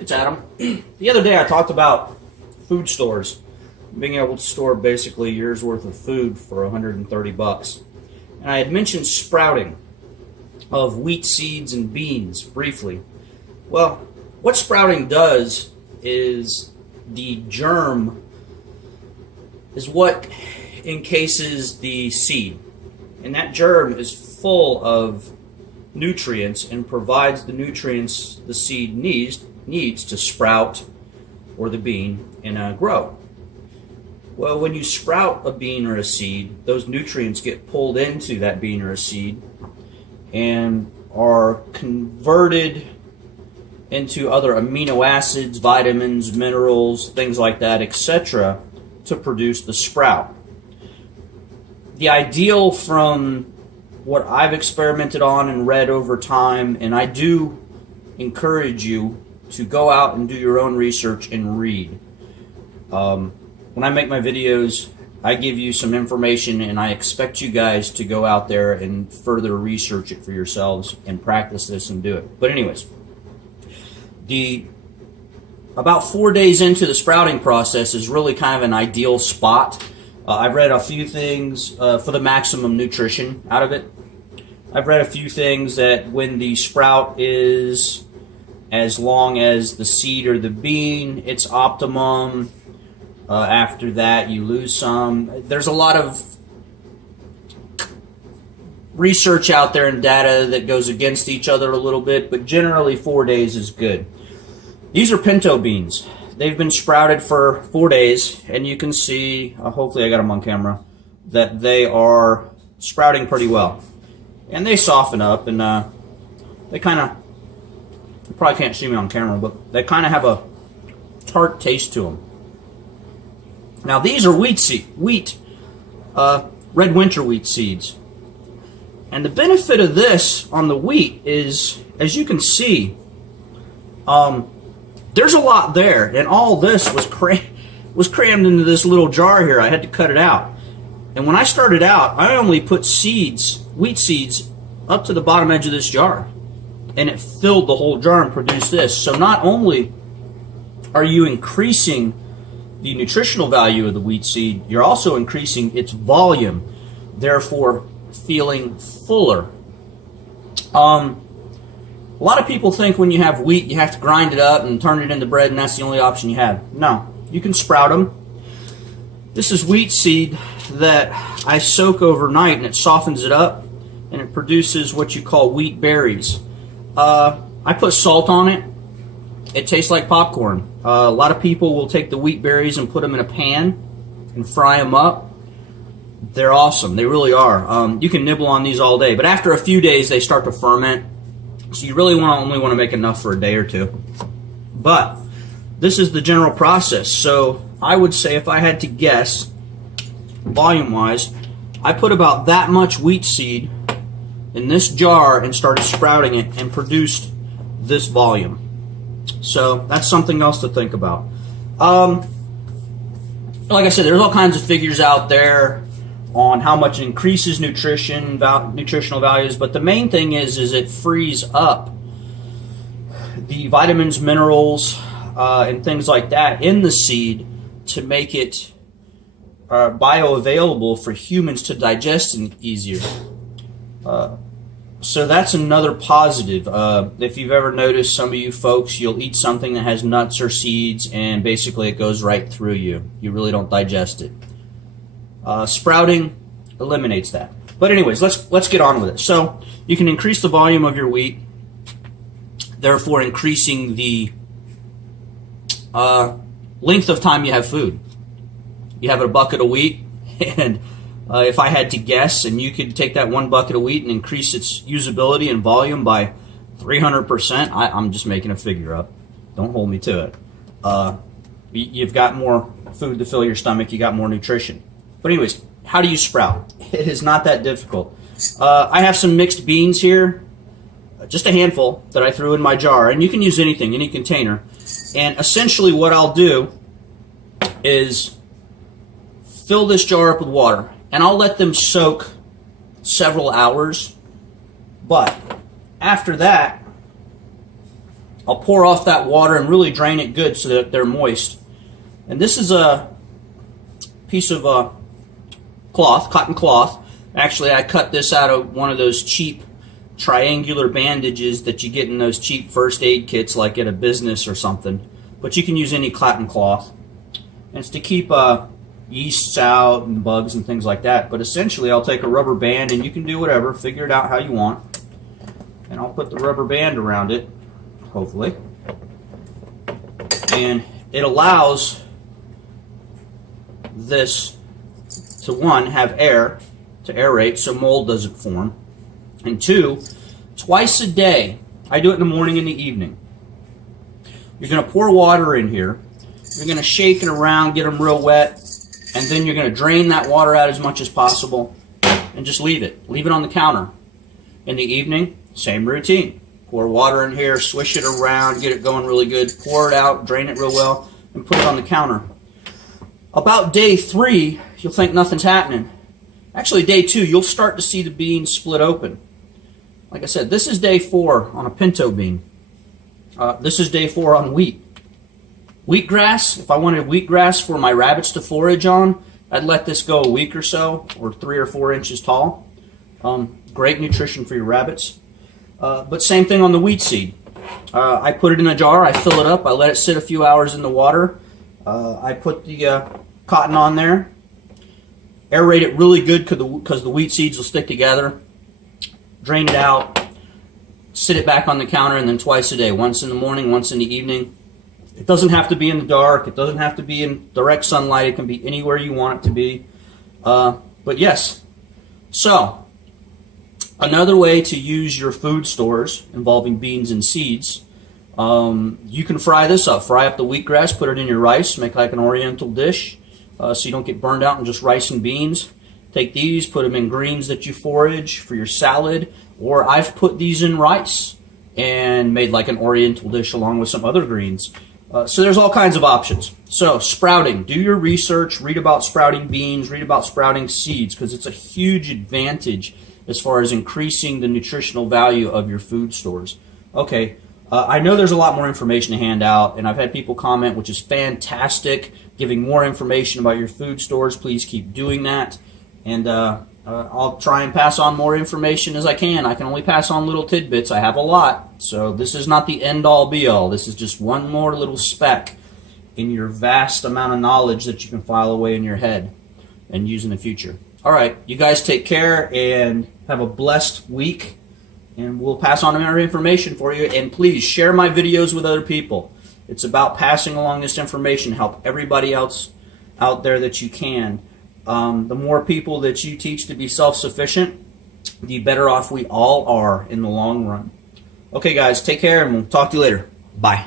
It's Adam. The other day I talked about food stores, being able to store basically a year's worth of food for 130 bucks. And I had mentioned sprouting of wheat seeds and beans briefly. Well, what sprouting does is the germ is what encases the seed. And that germ is full of nutrients and provides the nutrients the seed needs to sprout, or the bean, and grow. Well, when you sprout a bean or a seed, those nutrients get pulled into that bean or a seed and are converted into other amino acids, vitamins, minerals, things like that, etc., to produce the sprout. The ideal from what I've experimented on and read over time, and I do encourage you to go out and do your own research and read. When I make my videos, I give you some information and I expect you guys to go out there and further research it for yourselves and practice this and do it. But anyways, about 4 days into the sprouting process is really kind of an ideal spot. I've read a few things for the maximum nutrition out of it. I've read a few things that when the sprout is as long as the seed or the bean, it's optimum. After that, you lose some. There's a lot of research out there and data that goes against each other a little bit, but generally 4 days is good. These are pinto beans. They've been sprouted for 4 days, and you can see, hopefully I got them on camera, that they are sprouting pretty well. And they soften up, and they kind of, you probably can't see me on camera, but they kind of have a tart taste to them. Now these are red winter wheat seeds. And the benefit of this on the wheat is, as you can see, there's a lot there, and all this was crammed into this little jar here. I had to cut it out. And when I started out, I only put wheat seeds, up to the bottom edge of this jar. And it filled the whole jar and produced this. So not only are you increasing the nutritional value of the wheat seed, you're also increasing its volume, therefore feeling fuller. A lot of people think when you have wheat, you have to grind it up and turn it into bread, and that's the only option you have. No, you can sprout them. This is wheat seed that I soak overnight, and it softens it up, and it produces what you call wheat berries. I put salt on it. It tastes like popcorn. A lot of people will take the wheat berries and put them in a pan and fry them up. They're awesome. They really are. You can nibble on these all day, but after a few days, they start to ferment. So you really only want to make enough for a day or two. But this is the general process. So I would say, if I had to guess, volume-wise, I put about that much wheat seed in this jar and started sprouting it and produced this volume. So that's something else to think about. Like I said, there's all kinds of figures out there on how much it increases nutritional values, but the main thing is it frees up the vitamins, minerals, and things like that in the seed to make it bioavailable for humans to digest easier. So that's another positive. If you've ever noticed, some of you folks, you'll eat something that has nuts or seeds, and basically it goes right through you. You really don't digest it. Sprouting eliminates that. But anyways, let's get on with it. So you can increase the volume of your wheat, therefore increasing the length of time you have food. You have a bucket of wheat, and if I had to guess, and you could take that one bucket of wheat and increase its usability and volume by 300%, I'm just making a figure up. Don't hold me to it. You've got more food to fill your stomach. You got more nutrition. But anyways, how do you sprout? It is not that difficult. I have some mixed beans here, just a handful that I threw in my jar, and you can use anything, any container. And essentially what I'll do is fill this jar up with water, and I'll let them soak several hours. But after that, I'll pour off that water and really drain it good so that they're moist. And this is a piece of cloth, cotton cloth. Actually, I cut this out of one of those cheap triangular bandages that you get in those cheap first aid kits, like at a business or something. But you can use any cotton cloth. And it's to keep yeasts out and bugs and things like that. But essentially, I'll take a rubber band, and you can do whatever, figure it out how you want. And I'll put the rubber band around it, hopefully. And it allows this to, one, have air, to aerate so mold doesn't form. And two, twice a day, I do it in the morning and the evening. You're going to pour water in here. You're going to shake it around, get them real wet, and then you're going to drain that water out as much as possible and just leave it. Leave it on the counter. In the evening, same routine. Pour water in here, swish it around, get it going really good, pour it out, drain it real well, and put it on the counter. About day 3, you'll think nothing's happening. Actually, day 2, you'll start to see the beans split open. Like I said, this is day 4 on a pinto bean. This is day 4 on wheat. Wheatgrass, if I wanted wheatgrass for my rabbits to forage on, I'd let this go a week or so, or 3 or 4 inches tall. Great nutrition for your rabbits. But same thing on the wheat seed. I put it in a jar, I fill it up, I let it sit a few hours in the water. I put the cotton on there, aerate it really good because the wheat seeds will stick together. Drain it out, sit it back on the counter, and then twice a day, once in the morning, once in the evening. It doesn't have to be in the dark. It doesn't have to be in direct sunlight. It can be anywhere you want it to be. But yes. So, another way to use your food stores involving beans and seeds, you can fry this up. Fry up the wheatgrass, put it in your rice, make like an oriental dish so you don't get burned out in just rice and beans. Take these, put them in greens that you forage for your salad, or I've put these in rice and made like an oriental dish along with some other greens. So there's all kinds of options. So sprouting, do your research, read about sprouting beans, read about sprouting seeds, because it's a huge advantage as far as increasing the nutritional value of your food stores. Okay, I know there's a lot more information to hand out, and I've had people comment, which is fantastic, giving more information about your food stores. Please keep doing that. And I'll try and pass on more information as I can. I can only pass on little tidbits. I have a lot. So this is not the end-all, be-all. This is just one more little speck in your vast amount of knowledge that you can file away in your head and use in the future. All right, you guys take care and have a blessed week. And we'll pass on more information for you. And please share my videos with other people. It's about passing along this information to help everybody else out there that you can. The more people that you teach to be self-sufficient, the better off we all are in the long run. Okay, guys, take care, and we'll talk to you later. Bye.